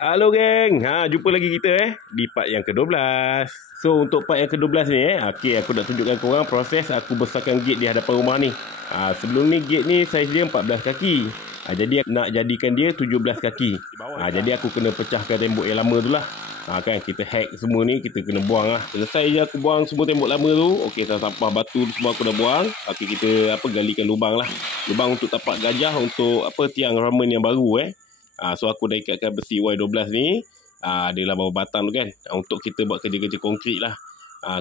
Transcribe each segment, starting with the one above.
Halo geng, jumpa lagi kita di part yang ke-12. So untuk part yang ke-12 ni okay, aku nak tunjukkan korang proses aku besarkan gate di hadapan rumah ni. Sebelum ni gate ni saiz dia 14 kaki. Jadi aku nak jadikan dia 17 kaki. Jadi aku kena pecahkan tembok yang lama tu lah. Kan kita hack semua ni, kita kena buang lah. Selesai je aku buang semua tembok lama tu. Okey, sampah batu tu semua aku dah buang. Okey, kita galikan lubang lah. Lubang untuk tapak gajah untuk tiang ramen yang baru So aku dah ikatkan besi Y12 ni. Adalah bawah batang tu kan. Untuk kita buat kerja-kerja konkrit lah.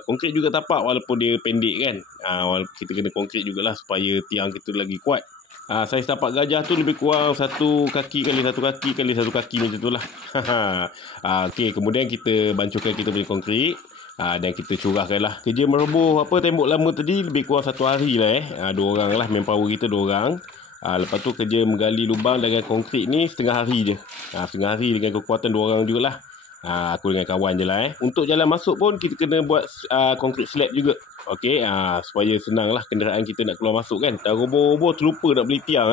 Konkrit juga tapak walaupun dia pendek kan. Walaupun kita kena konkrit jugalah supaya tiang kita lagi kuat. Saiz tapak gajah tu lebih kurang 1 kaki kali 1 kaki kali 1 kaki macam tu lah. Okey, kemudian kita bancukan kita punya konkrit. Dan kita curahkan lah. Kerja meroboh tembok lama tadi lebih kurang 1 hari lah 2 orang lah, manpower kita 2 orang. Lepas tu kerja menggali lubang dengan konkrit ni setengah hari je. Setengah hari dengan kekuatan 2 orang jugalah. Aku dengan kawan je lah Untuk jalan masuk pun kita kena buat konkrit slab juga. Okey, supaya senang lah kenderaan kita nak keluar masuk kan. Dah roboh-roboh terlupa nak beli tiang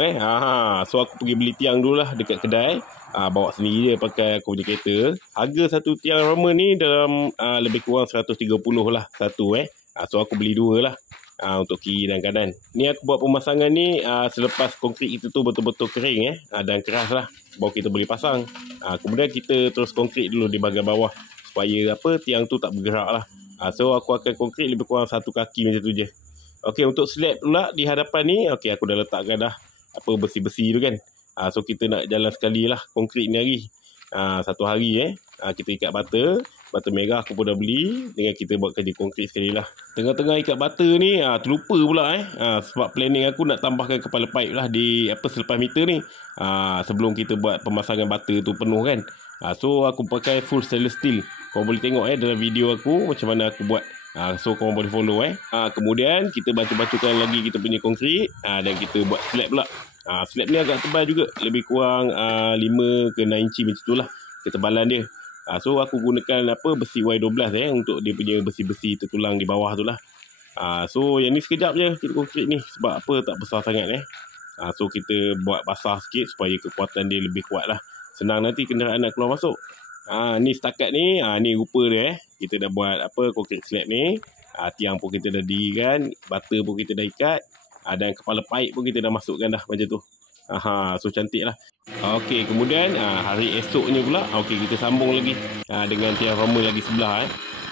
So aku pergi beli tiang dulu lah dekat kedai. Bawa sendiri je pakai aku punya kereta. Harga satu tiang ramen ni dalam lebih kurang 130 lah satu So aku beli 2 lah. Untuk kiri dan kanan. Ni aku buat pemasangan ni selepas konkrit kita tu betul-betul kering dan keras lah, baru kita boleh pasang. Kemudian kita terus konkrit dulu di bahagian bawah supaya tiang tu tak bergerak lah. So aku akan konkrit lebih kurang 1 kaki macam tu je. Okey, untuk slab pula di hadapan ni, okey aku dah letakkan dah besi-besi tu kan. So kita nak jalan sekali lah konkrit ni hari. 1 hari kita ikat bata merah aku pun dah beli. Dengan kita buat kerja konkrit sekali lah. Tengah-tengah ikat bata ni terlupa pula sebab planning aku nak tambahkan kepala pipe lah di selepas meter ni. Sebelum kita buat pemasangan bata tu penuh kan. So aku pakai full stainless steel. Kau boleh tengok dalam video aku macam mana aku buat. So korang boleh follow Kemudian kita baca-bacakan lagi kita punya konkrit. Dan kita buat slab pula. Slab ni agak tebal juga, lebih kurang 5 ke 6 inci macam tu lah ketebalan dia. So aku gunakan besi Y12 untuk dia punya besi-besi tertulang di bawah tu lah. So yang ni sekejap je kita konkrit ni sebab tak besar sangat So kita buat basah sikit supaya kekuatan dia lebih kuat lah. Senang nanti kenderaan nak keluar masuk. Ni setakat ni ni rupa dia kita dah buat konkrit slab ni. Tiang pun kita dah dirikan, bata pun kita dah ikat. Dan kepala pipe pun kita dah masukkan dah macam tu. So cantik lah. Okey, kemudian hari esoknya pula kita sambung lagi dengan tiang ramen lagi sebelah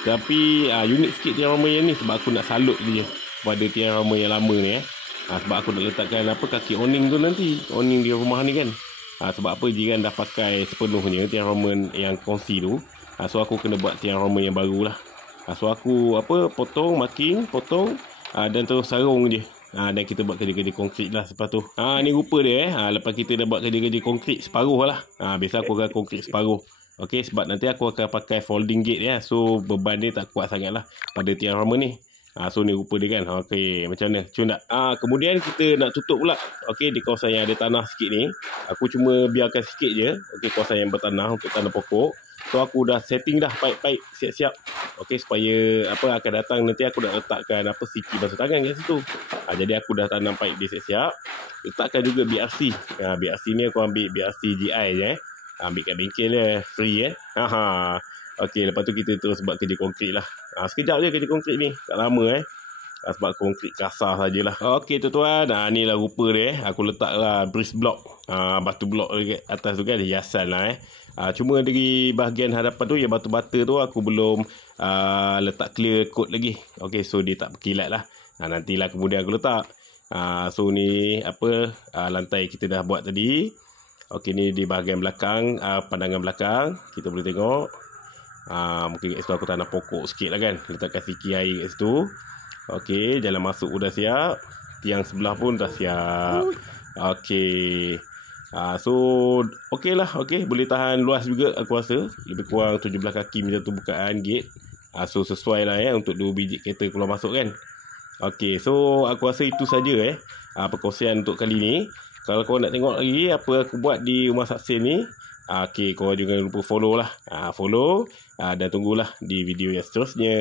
Tapi unik sikit tiang ramen yang ni sebab aku nak salut dia pada tiang ramen yang lama ni sebab aku nak letakkan kaki awning tu nanti, awning di rumah ni kan. Sebab jiran dah pakai sepenuhnya tiang ramen yang kongsi tu. So aku kena buat tiang ramen yang baru lah. So aku potong, marking, potong dan terus sarung je. Dan kita buat kerja-kerja konkrit lah lepas tu. Ni rupa dia lepas kita dah buat kerja-kerja konkrit separuh lah. Biasa aku akan konkrit separuh. Okey, sebab nanti aku akan pakai folding gate So beban dia tak kuat sangat lah pada tiang ramen ni. So ni rupa dia kan. Okey, macam mana? Cuma tak? Kemudian kita nak tutup pula. Okey, di kawasan yang ada tanah sikit ni. Aku cuma biarkan sikit je. Okey, kawasan yang bertanah untuk tanam pokok. So aku dah setting dah pipe-pipe siap-siap. Okey, supaya akan datang nanti aku dah letakkan siki basuh tangan kat situ. Jadi aku dah tanam pipe dia siap-siap. Letakkan juga BRC. BRC ni aku ambil BRC GI je ambil kat bengkel je, free Okey, lepas tu kita terus buat kerja konkrit lah. Sekejap je kerja konkrit ni, tak lama sebab konkrit kasar sajalah. Okey tuan-tuan, ni lah rupa dia Aku letak lah bridge block, batu blok dekat atas tu kan, hiasan lah cuma dari bahagian hadapan tu yang batu bata tu aku belum letak clear coat lagi. Okey, so dia tak berkilat lah. Nantilah kemudian aku letak. So ni lantai kita dah buat tadi. Okey, ni di bahagian belakang, pandangan belakang kita boleh tengok. Mungkin kat situ aku tanam pokok sikit lah kan. Letakkan siki air kat situ. Okey, jalan masuk dah siap. Tiang sebelah pun dah siap. Okey. So okey lah. Okey, boleh tahan luas juga aku rasa. Lebih kurang 17 kaki macam tu bukaan gate. So sesuai lah untuk 2 biji kereta keluar masuk kan. Okey, so aku rasa itu saja perkongsian untuk kali ni. Kalau korang nak tengok lagi apa aku buat di rumah Saksin ni, okey, korang jangan lupa follow lah. Follow dan tunggulah di video yang seterusnya.